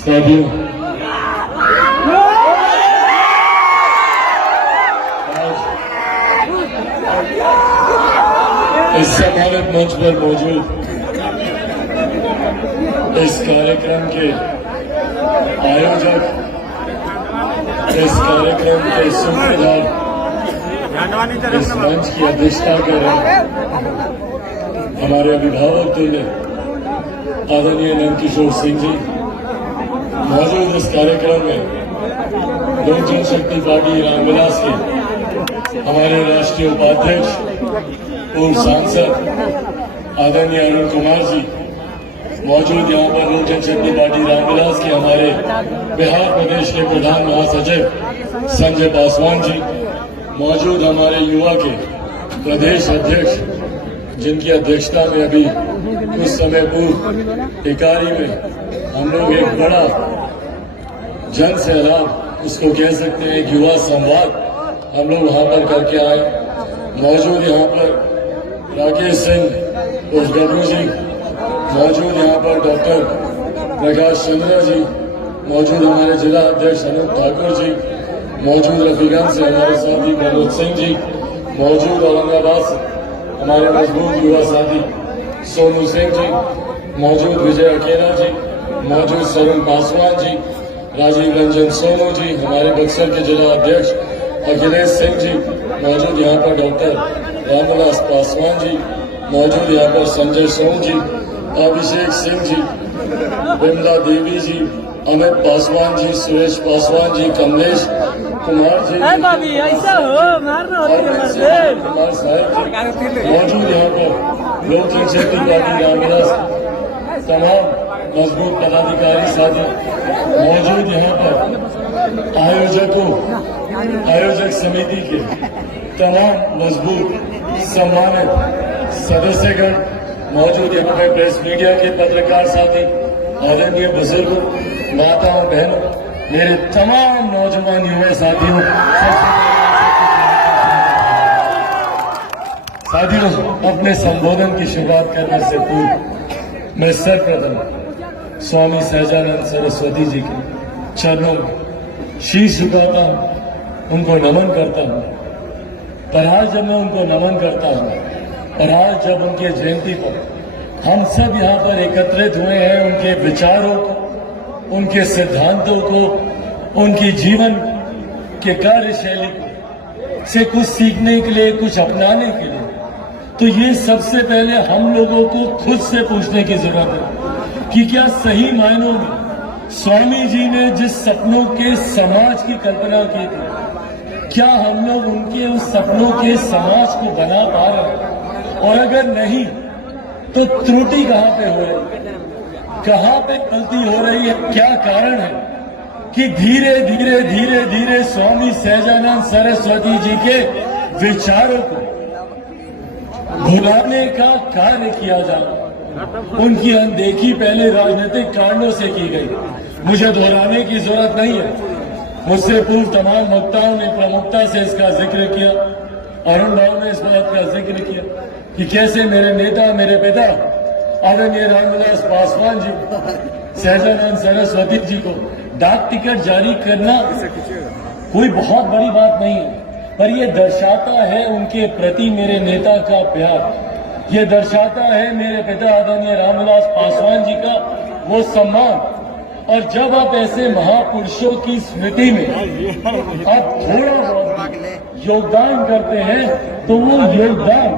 साथियों, इस सम्मानित मंच पर मौजूद इस कार्यक्रम के आयोजक, इस कार्यक्रम के सूत्रधार, इस मंच की अध्यक्षता कर रहे हमारे अभिभावक तुल्य आदरणीय नंदकिशोर सिंह जी, मौजूद इस कार्यक्रम में लोक जनशक्ति पार्टी रामविलास के हमारे राष्ट्रीय उपाध्यक्ष पूर्व सांसद आदरणीय अरुण कुमार जी, मौजूद यहाँ पर लोक जनशक्ति पार्टी रामविलास के हमारे बिहार प्रदेश के प्रधान महासचिव संजय पासवान जी, मौजूद हमारे युवा के प्रदेश अध्यक्ष जिनकी अध्यक्षता में अभी कुछ समय पूर्व टिकारी में हम लोग एक बड़ा जन सैलाब उसको कह सकते हैं, एक युवा संवाद हम लोग वहां पर करके आए। मौजूद यहाँ पर राकेश सिंह उर्फ गड्ढू जी, मौजूद यहाँ पर डॉक्टर प्रकाश चंद्रा जी, मौजूद हमारे जिला अध्यक्ष अनूप ठाकुर जी, मौजूद रफीगंज से हमारे साथी मनोज सिंह जी, मौजूद औरंगाबाद से हमारे मजबूत युवा साथी सोनू सिंह जी, मौजूद विजय अकेला जी, मौजूद सरुण पासवान जी, राजीव रंजन सोनू जी, हमारे बक्सर के जिला अध्यक्ष अखिलेश सिंह जी, मौजूद यहाँ पर डॉक्टर रामविलास पासवान जी, मौजूद यहाँ पर संजय सोम जी, अभिषेक सिंह जी, विमला देवी जी, अमित पासवान जी, सुरेश पासवान जी, कमलेश कुमार जी, कुमार साहब जी, मौजूद यहाँ पर लोक जनशक्ति पार्टी रामविलास तमाम मजबूत पदाधिकारी साथी, मौजूद यहाँ पर आयोजक समिति के तमाम मजबूत सम्मानित सदस्यगण, मौजूद यहाँ पर प्रेस मीडिया के पत्रकार साथी, आदरणीय बुजुर्गों, माताओं, बहनों, मेरे तमाम नौजवान युवा साथियों, अपने संबोधन की शुरुआत करने से पूर्व मैं सर्वप्रथम स्वामी सहजानंद सरस्वती जी के चरणों में शीश झुकाता हूं, उनको नमन करता हूं। पर आज जब मैं उनको नमन करता हूं और आज जब उनके जयंती पर हम सब यहाँ पर एकत्रित हुए हैं, उनके विचारों को, उनके सिद्धांतों को, उनकी जीवन के कार्यशैली से कुछ सीखने के लिए, कुछ अपनाने के लिए, तो ये सबसे पहले हम लोगों को खुद से पूछने की जरूरत है कि क्या सही मायनों में स्वामी जी ने जिस सपनों के समाज की कल्पना की थी, क्या हम लोग उनके उस सपनों के समाज को बना पा रहे हैं? और अगर नहीं तो त्रुटि कहां पे हो रही है, कहां पे गलती हो रही है, क्या कारण है कि धीरे धीरे धीरे धीरे स्वामी सहजानंद सरस्वती जी के विचारों को भुलाने का कार्य किया जा रहा है। उनकी अनदेखी पहले राजनीतिक कारणों से की गई, मुझे दोहराने की जरूरत नहीं है। मुझसे पूर्व तमाम वक्ताओं ने प्रमुखता से इसका जिक्र किया, अरुण भाव ने इस बात का जिक्र किया कि कैसे मेरे नेता, मेरे पिता आदरणीय रामविलास पासवान जी, सहजानंद सरस्वती जी को डाक टिकट जारी करना कोई बहुत बड़ी बात नहीं है, पर यह दर्शाता है उनके प्रति मेरे नेता का प्यार, ये दर्शाता है मेरे पिता आदरणीय रामविलास पासवान जी का वो सम्मान। और जब आप ऐसे महापुरुषों की स्मृति में आप थोड़ा बहुत योगदान करते हैं तो वो योगदान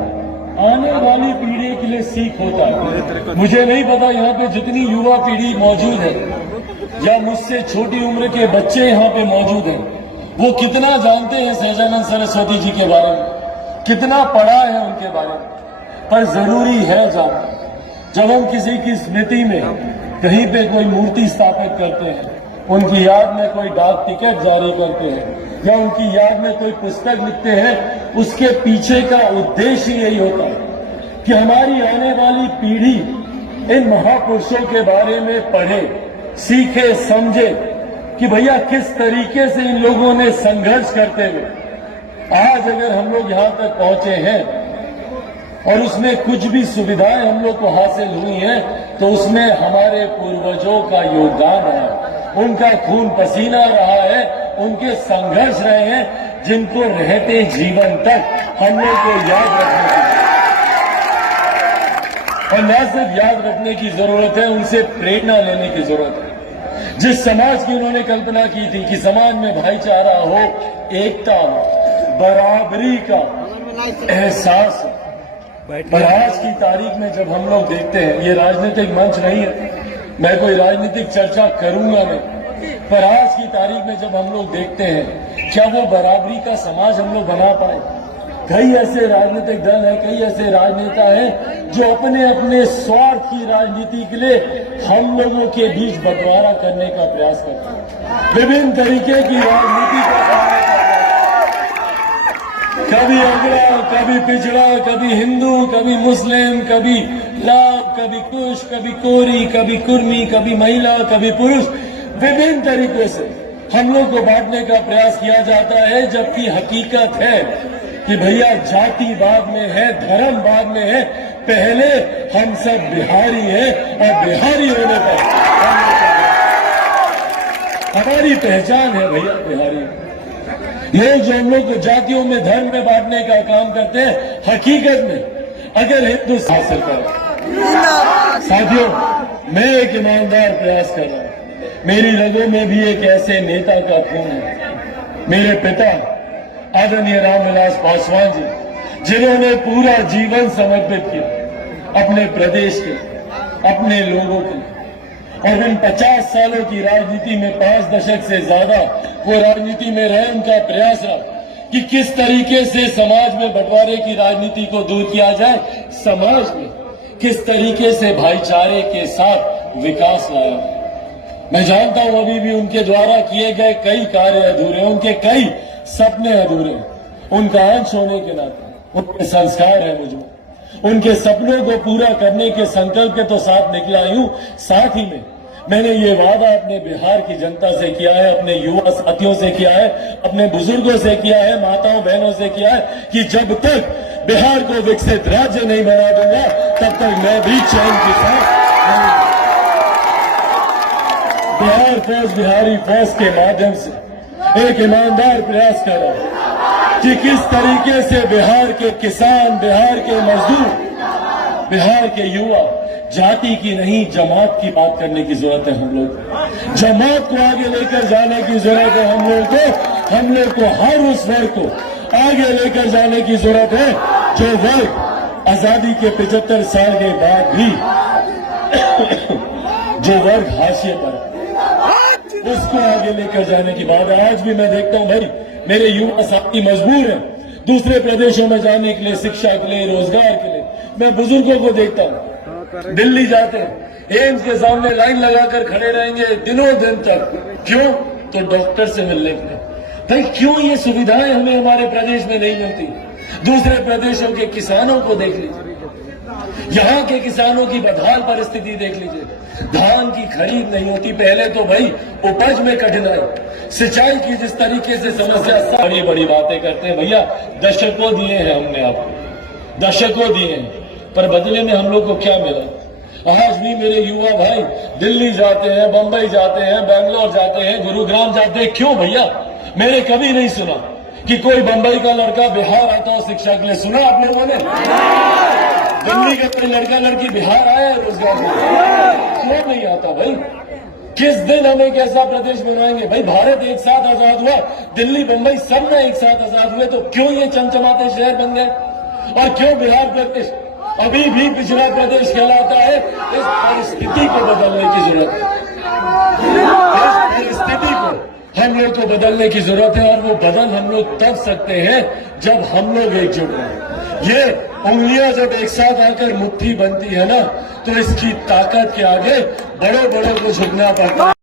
आने वाली पीढ़ी के लिए सीख होता है। मुझे नहीं पता यहाँ पे जितनी युवा पीढ़ी मौजूद है या मुझसे छोटी उम्र के बच्चे यहाँ पे मौजूद हैं, वो कितना जानते हैं सहजानंद सरस्वती जी के बारे में, कितना पढ़ा है उनके बारे में, पर जरूरी है जानना। जब हम किसी की स्मृति में कहीं पे कोई मूर्ति स्थापित करते हैं, उनकी याद में कोई डाक टिकट जारी करते हैं या उनकी याद में कोई पुस्तक लिखते हैं, उसके पीछे का उद्देश्य यही होता है कि हमारी आने वाली पीढ़ी इन महापुरुषों के बारे में पढ़े, सीखे, समझे कि भैया किस तरीके से इन लोगों ने संघर्ष करते हुए आज अगर हम लोग यहां तक पहुंचे हैं और उसमें कुछ भी सुविधाएं हम लोग को हासिल हुई हैं, तो उसमें हमारे पूर्वजों का योगदान है, उनका खून पसीना रहा है, उनके संघर्ष रहे हैं, जिनको रहते जीवन तक हम लोग को याद रखने की और न सिर्फ याद रखने की जरूरत है, उनसे प्रेरणा लेने की जरूरत है। जिस समाज की उन्होंने कल्पना की थी कि समाज में भाईचारा हो, एकता हो, बराबरी का एहसास हो, पर आज की तारीख में जब हम लोग देखते हैं, ये राजनीतिक मंच नहीं है, मैं कोई राजनीतिक चर्चा करूंगा नहीं, पर आज की तारीख में जब हम लोग देखते हैं, क्या वो बराबरी का समाज हम लोग बना पाए? कई ऐसे राजनीतिक दल हैं, कई ऐसे राजनेता हैं जो अपने अपने स्वार्थ की राजनीति के लिए हम लोगों के बीच बंटवारा करने का प्रयास करते हैं, विभिन्न तरीके की राजनीति का कभी अगड़ा, कभी पिछड़ा, कभी हिंदू, कभी मुस्लिम, कभी लाभ, कभी कुश, कभी कोरी, कभी कुर्मी, कभी महिला, कभी पुरुष, विभिन्न तरीके से हम लोग को बांटने का प्रयास किया जाता है, जबकि हकीकत है कि भैया जातिवाद में है, धर्मवाद में है, पहले हम सब बिहारी हैं और बिहारी होने पर हमारी पहचान है भैया बिहारी। लोग जो हम लोग को जातियों में, धर्म में बांटने का काम करते हैं, हकीकत में अगर हिंदू हासिल करें। साथियों, मैं एक ईमानदार प्रयास कर रहा हूं, मेरी रगों में भी एक ऐसे नेता का खून है, मेरे पिता आदरणीय रामविलास पासवान जी, जिन्होंने पूरा जीवन समर्पित किया अपने प्रदेश के, अपने लोगों के, और इन 50 सालों की राजनीति में 5 दशक से ज्यादा वो राजनीति में रहे। उनका प्रयास रहा कि किस तरीके से समाज में बंटवारे की राजनीति को दूर किया जाए, समाज में किस तरीके से भाईचारे के साथ विकास लाया। मैं जानता हूं अभी भी उनके द्वारा किए गए कई कार्य अधूरे, उनके कई सपने अधूरे, उनका अंश होने के नाते उनके संस्कार है मुझमें, उनके सपनों को पूरा करने के संकल्प के तो साथ निकला ही हूं। साथ ही में मैंने ये वादा अपने बिहार की जनता से किया है, अपने युवा साथियों से किया है, अपने बुजुर्गों से किया है, माताओं बहनों से किया है कि जब तक बिहार को विकसित राज्य नहीं बना दूंगा, तब तक मैं भी चैन के साथ बिहार फर्स्ट, बिहारी फर्स्ट के माध्यम से एक ईमानदार प्रयास कर रहा हूं कि किस तरीके से बिहार के किसान, बिहार के मजदूर, बिहार के युवा जाति की नहीं जमात की बात करने की जरूरत है। हम लोग जमात को आगे लेकर जाने की जरूरत है। हम लोग को हर उस वर्ग को आगे लेकर जाने की जरूरत है जो वर्ग आजादी के 75 साल के बाद भी जो वर्ग हाशिए पर, उसको आगे लेकर जाने की बात है। आज भी मैं देखता हूं भाई, मेरे युवा साथी मजबूर हैं दूसरे प्रदेशों में जाने के लिए, शिक्षा के लिए, रोजगार के लिए। मैं बुजुर्गों को देखता हूं, दिल्ली जाते हैं, एम्स के सामने लाइन लगाकर खड़े रहेंगे दिनों दिन तक। क्यों? तो डॉक्टर से मिलने के लिए। भाई क्यों ये सुविधाएं हमें हमारे प्रदेश में नहीं मिलती? दूसरे प्रदेशों के किसानों को देख लीजिए, यहाँ के किसानों की बदहाल परिस्थिति देख लीजिए। धान की खरीद नहीं होती, पहले तो भाई उपज में कठिनाई, सिंचाई की जिस तरीके से समस्या, बड़ी बड़ी बातें करते हैं। भैया दशकों दिए हैं हमने आपको, दशकों दिए हैं, पर बदले में हम लोग को क्या मिला? आज भी मेरे युवा भाई दिल्ली जाते हैं, बंबई जाते हैं, बैंगलोर जाते हैं, गुरुग्राम जाते हैं। क्यों भैया? मैंने कभी नहीं सुना कि कोई बंबई का लड़का बिहार आता हो शिक्षा के लिए। सुना आप लोगों ने? दिल्ली का कोई लड़का लड़की बिहार आया है रोजगार के लिए? क्यों नहीं आता भाई? किस दिन हम एक ऐसा प्रदेश बनाएंगे? भाई भारत एक साथ आजाद हुआ, दिल्ली बंबई सब में एक साथ आजाद हुए, तो क्यों ये चमचमाते शहर बन गए? और क्यों बिहार प्रदेश अभी भी पिछड़ा प्रदेश कहलाता है? इस परिस्थिति को बदलने की जरूरत है। इस परिस्थिति को हम लोग को बदलने की जरूरत है, और वो बदल हम लोग तब सकते हैं जब हम लोग एकजुट हैं, ये उंगलियां जब एक साथ आकर मुट्ठी बनती है ना, तो इसकी ताकत के आगे बड़ों बड़ों को झुकना पड़ता है।